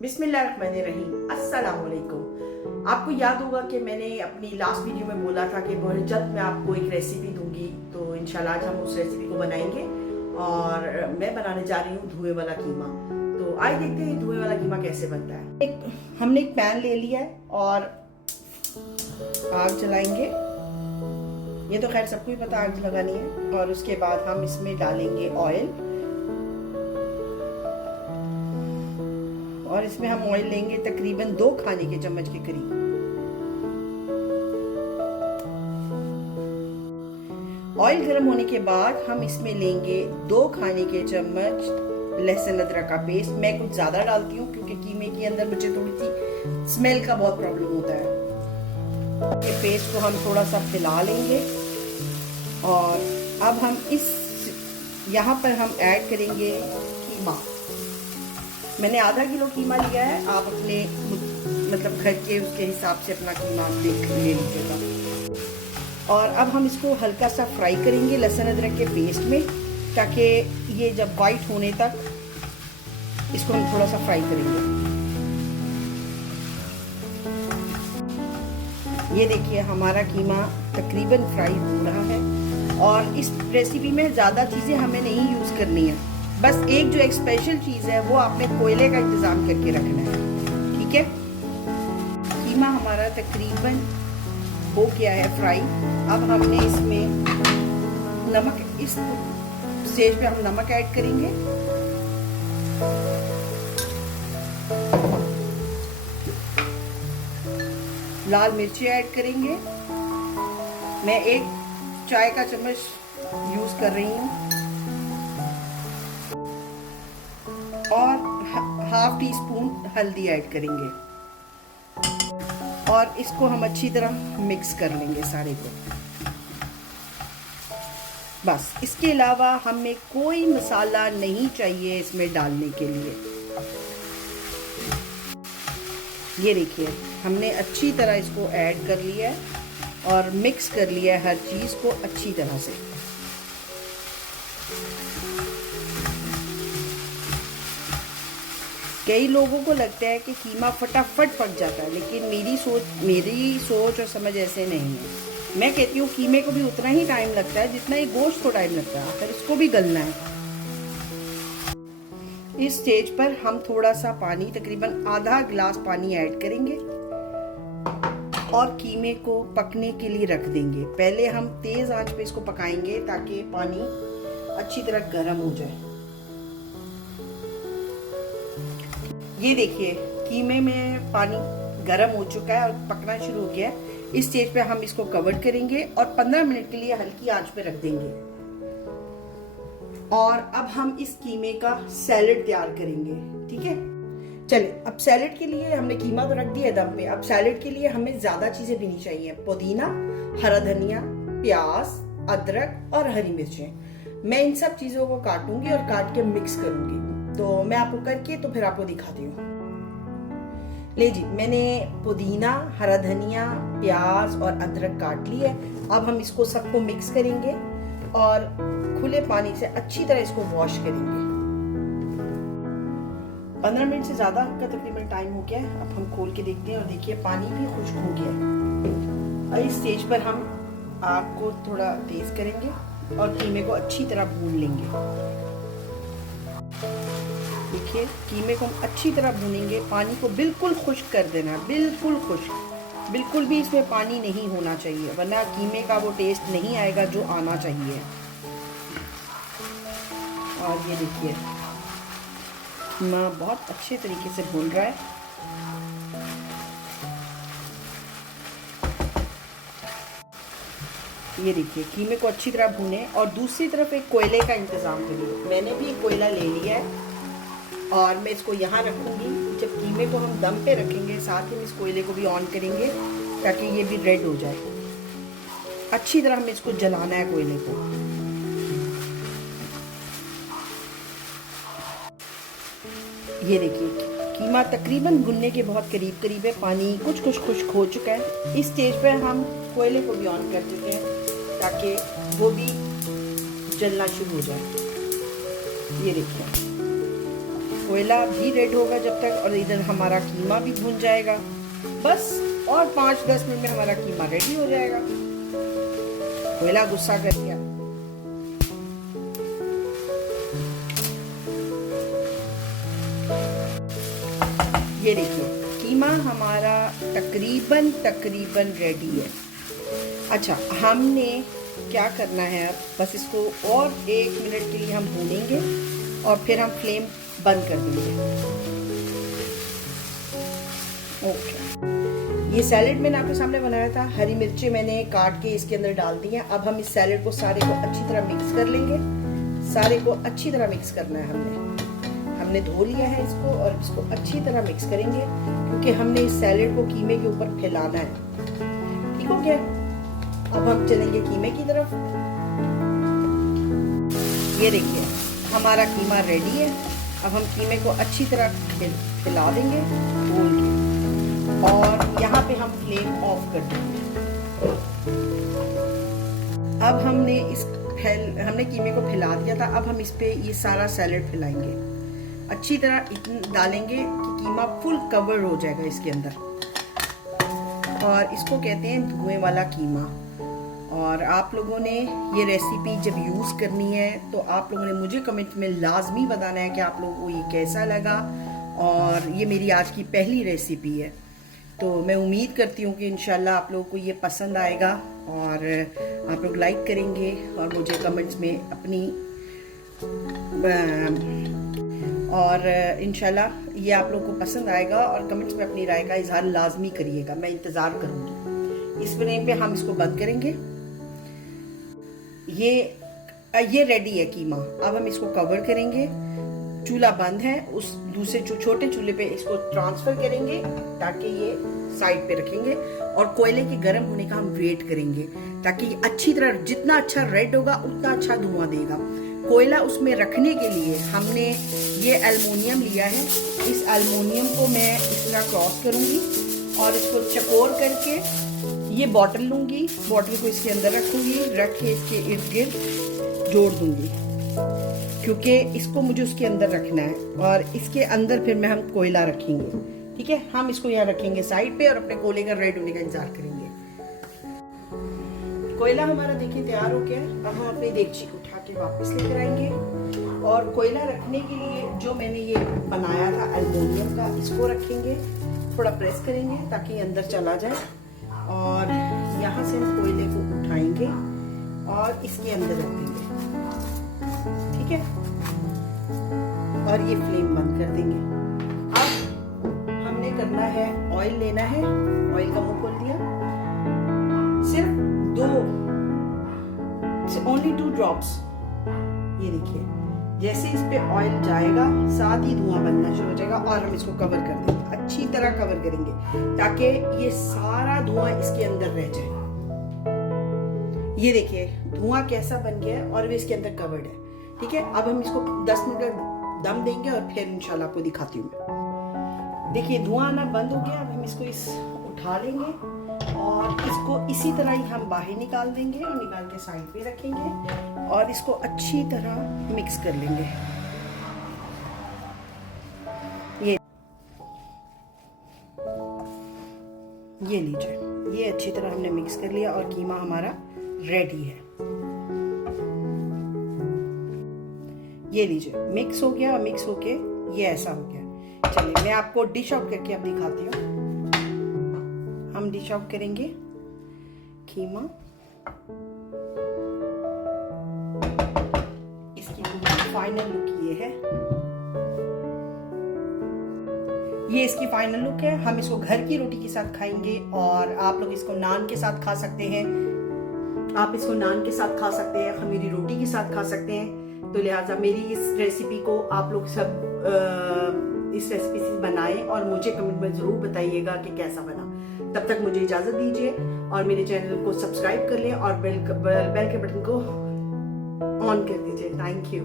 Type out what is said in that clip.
बिस्मिल्लाहिर्रहमानिर्रहीम, अस्सलाम वालेकुम। आपको याद होगा कि मैंने अपनी लास्ट वीडियो में बोला था कि बहुत जल्द मैं आपको एक रेसिपी दूंगी, तो इंशाल्लाह आज हम उस रेसिपी को बनाएंगे और मैं बनाने जा रही हूँ धुएं वाला कीमा। तो आइए देखते हैं धुएं वाला कीमा कैसे बनता है। हमने एक पैन ले लिया है और आग जलाएंगे। ये तो खैर सबको ही पता आग लगानी है। और उसके बाद हम इसमें डालेंगे ऑयल, और इसमें हम ऑयल लेंगे तकरीबन 2 खाने के चम्मच के करीब। ऑयल गर्म होने के बाद हम इसमें लेंगे 2 खाने के चम्मच लहसुन अदरक का पेस्ट। मैं कुछ ज्यादा डालती हूँ क्योंकि कीमे के अंदर मुझे थोड़ी सी स्मेल का बहुत प्रॉब्लम होता है। ये पेस्ट को हम थोड़ा सा पिला लेंगे और अब हम यहाँ पर हम ऐड करेंगे कीमा। मैंने आधा किलो कीमा लिया है, आप अपने मतलब घर के उसके हिसाब से अपना कीमा देख ले लीजिएगा। और अब हम इसको हल्का सा फ्राई करेंगे लहसुन अदरक के पेस्ट में, ताकि ये जब वाइट होने तक इसको हम थोड़ा सा फ्राई करेंगे। ये देखिए हमारा कीमा तकरीबन फ्राई हो रहा है। और इस रेसिपी में ज़्यादा चीज़ें हमें नहीं यूज़ करनी है, बस एक जो एक स्पेशल चीज़ है वो आपने कोयले का इंतज़ाम करके रखना है, ठीक है। कीमा हमारा तकरीबन हो गया है फ्राई। अब हमने इसमें नमक, इस स्टेज पे हम नमक ऐड करेंगे, लाल मिर्ची ऐड करेंगे। मैं 1 चाय का चम्मच यूज कर रही हूँ और हाफ टी स्पून हल्दी ऐड करेंगे और इसको हम अच्छी तरह मिक्स कर लेंगे सारे को। बस इसके अलावा हमें कोई मसाला नहीं चाहिए इसमें डालने के लिए। ये देखिए हमने अच्छी तरह इसको ऐड कर लिया है और मिक्स कर लिया है हर चीज को अच्छी तरह से। कई लोगों को लगता है कि कीमा फटाफट पक जाता है, लेकिन मेरी सोच और समझ ऐसे नहीं है। मैं कहती हूँ कीमे को भी उतना ही टाइम लगता है जितना ही गोश्त को टाइम लगता है, फिर इसको भी गलना है। इस स्टेज पर हम थोड़ा सा पानी, तकरीबन आधा गिलास पानी ऐड करेंगे और कीमे को पकने के लिए रख देंगे। पहले हम तेज आंच पे इसको पकाएंगे ताकि पानी अच्छी तरह गर्म हो जाए। ये देखिए कीमे में पानी गर्म हो चुका है और पकना शुरू हो गया है। इस स्टेज पे हम इसको कवर करेंगे और 15 मिनट के लिए हल्की आंच पे रख देंगे। और अब हम इस कीमे का सैलेड तैयार करेंगे, ठीक है। चलिए अब सैलेड के लिए हमने कीमा तो रख दिया दम में। अब सैलेड के लिए हमें ज्यादा चीजें भी नहीं चाहिए। पुदीना, हरा धनिया, प्याज, अदरक और हरी मिर्चें। मैं इन सब चीजों को काटूंगी और काट के मिक्स करूंगी, तो मैं आपको करके तो फिर आपको दिखाती हूँ। ले जी, मैंने पुदीना, हरा धनिया, प्याज और अदरक काट लिया है। अब हम इसको सबको मिक्स करेंगे और खुले पानी से अच्छी तरह इसको वॉश करेंगे। 15 मिनट से ज्यादा का तकरीबन टाइम हो गया है। अब हम खोल के देखते हैं और देखिए पानी भी खुश्क हो गया है। और इस स्टेज पर हम आग को थोड़ा तेज करेंगे और कीमे को अच्छी तरह भून लेंगे। देखिए कीमे को हम अच्छी तरह भूनेंगे। पानी को बिल्कुल खुश्क कर देना, बिल्कुल खुश्क। बिल्कुल भी इसमें पानी नहीं होना चाहिए, वरना कीमे का वो टेस्ट नहीं आएगा जो आना चाहिए। और ये देखिए कीमा बहुत अच्छे तरीके से भून रहा है। ये देखिए कीमे को अच्छी तरह भूने और दूसरी तरफ एक कोयले का इंतजाम करिए। मैंने भी एक कोयला ले लिया है और मैं इसको यहाँ रखूंगी। जब कीमे को हम दम पे रखेंगे साथ ही इस कोयले को भी ऑन करेंगे ताकि ये भी रेड हो जाए। अच्छी तरह हमें इसको जलाना है कोयले को। ये देखिए कीमा तकरीबन भुनने के बहुत करीब है। पानी कुछ खुश्क हो चुका है। इस स्टेज पे हम कोयले को भी ऑन कर देते हैं ताकि वो भी जलना शुरू हो जाए। ये देखिए कोयला भी रेड होगा जब तक, और इधर हमारा कीमा भी भून जाएगा। बस और 5-10 मिनट में हमारा कीमा रेडी हो जाएगा। कोयला गुस्सा कर दिया। ये देखिए कीमा हमारा तकरीबन रेडी है। अच्छा, हमने क्या करना है अब, बस इसको और 1 मिनट के लिए हम भूनेंगे और फिर हम फ्लेम बंद कर देंगे। ओके, ये सैलेड मैंने आपके सामने बनाया था। हरी मिर्ची मैंने काट के इसके अंदर डाल दी हैं। अब हम इस सैलेड को सारे को अच्छी तरह मिक्स कर लेंगे। सारे को अच्छी तरह मिक्स करना है। हमने धो लिया है इसको और इसको अच्छी तरह मिक्स करेंगे, क्योंकि हमने इस सैलेड को कीमे के ऊपर फैलाना है। ठीक हो गया? अब हम चलेंगे कीमे की तरफ। ये देखिए हमारा कीमा रेडी है। अब हम कीमे को अच्छी तरह फैला देंगे गोल के, और यहाँ पे हम फ्लेम ऑफ कर देंगे। अब हमने कीमे को फैला दिया था। अब हम इस पे ये सारा सैलेड फैलाएंगे, अच्छी तरह इतना डालेंगे कि कीमा फुल कवर हो जाएगा इसके अंदर। और इसको कहते हैं धुएं वाला कीमा। और आप लोगों ने ये रेसिपी जब यूज़ करनी है तो आप लोगों ने मुझे कमेंट में लाजमी बताना है कि आप लोगों को ये कैसा लगा। और ये मेरी आज की पहली रेसिपी है, तो मैं उम्मीद करती हूँ कि इंशाल्लाह आप लोगों को ये पसंद आएगा और आप लोग लाइक करेंगे और मुझे कमेंट्स में अपनी और इंशाल्लाह ये आप लोगों को पसंद आएगा और कमेंट्स में अपनी राय का इजहार लाजमी करिएगा। मैं इंतज़ार करूँगी। इस फ्लेम पे हम इसको बंद करेंगे। ये रेडी है कीमा। अब हम इसको कवर करेंगे। चूल्हा बंद है, उस दूसरे छोटे चूल्हे पे इसको ट्रांसफर करेंगे ताकि ये साइड पे रखेंगे, और कोयले के गर्म होने का हम वेट करेंगे ताकि अच्छी तरह, जितना अच्छा रेड होगा उतना अच्छा धुआं देगा। कोयला उसमें रखने के लिए हमने ये एल्युमिनियम लिया है। इस एल्युमिनियम को मैं इस तरह क्रॉस करूंगी और इसको चकोर करके ये बॉटल लूंगी। बॉटल को इसके अंदर रखूंगी, रख के इसके इर्द गिर्द जोड़ दूंगी, क्योंकि इसको मुझे उसके अंदर रखना है। और इसके अंदर फिर मैं हम कोयला रखेंगे। ठीक है, हम इसको यहाँ रखेंगे साइड पे और अपने कोयले का रेड होने का इंतजार करेंगे। कोयला हमारा देखिए तैयार हो गया। अब हम अपनी देगची को उठा के वापस लेकर आएंगे, और कोयला रखने के लिए जो मैंने ये बनाया था एल्युमिनियम का, इसको रखेंगे, थोड़ा प्रेस करेंगे ताकि अंदर चला जाए, और यहाँ से हम कोयले को उठाएंगे और इसके अंदर रख देंगे। ठीक है, और ये फ्लेम बंद कर देंगे। अब हमने करना है, ऑयल लेना है। ऑयल का मुंह खोल दिया, सिर्फ ओनली 2 ड्रॉप्स। ये देखिए जैसे इस पे ऑयल जाएगा साथ ही धुआं बनना शुरू हो जाएगा, और हम इसको कवर कर देंगे, अच्छी तरह कवर करेंगे ताकि ये सारा धुआं इसके अंदर रह जाए। ये देखिए धुआं कैसा बन गया है और वो इसके अंदर कवर्ड है। ठीक है, अब हम इसको 10 मिनट का दम देंगे और फिर इंशाल्लाह आपको दिखाती हूँ मैं। देखिए धुआं आना बंद हो गया। अब हम इसको उठा लेंगे और इसको इसी तरह ही हम बाहर निकाल देंगे और निकाल के साइड पे रखेंगे और इसको अच्छी तरह मिक्स कर लेंगे। ये लीजिए, ये अच्छी तरह हमने मिक्स कर लिया और कीमा हमारा रेडी है। ये लीजिए मिक्स हो गया, मिक्स होके ये ऐसा हो गया। चलिए मैं आपको डिश आउट करके अब दिखाती हूँ। हम डिश आउट करेंगे कीमा। इसकी फाइनल लुक ये है। ये इसकी फाइनल लुक है। हम इसको घर की रोटी के साथ खाएंगे और आप लोग इसको नान के साथ खा सकते हैं। आप इसको नान के साथ खा सकते हैं, खमीरी रोटी के साथ खा सकते हैं। तो लिहाजा मेरी इस रेसिपी को आप लोग सब इस रेसिपी से बनाएं और मुझे कमेंट में ज़रूर बताइएगा कि कैसा बना। तब तक मुझे इजाज़त दीजिए और मेरे चैनल को सब्सक्राइब कर लें और बेल के बटन को ऑन कर दीजिए। Thank you.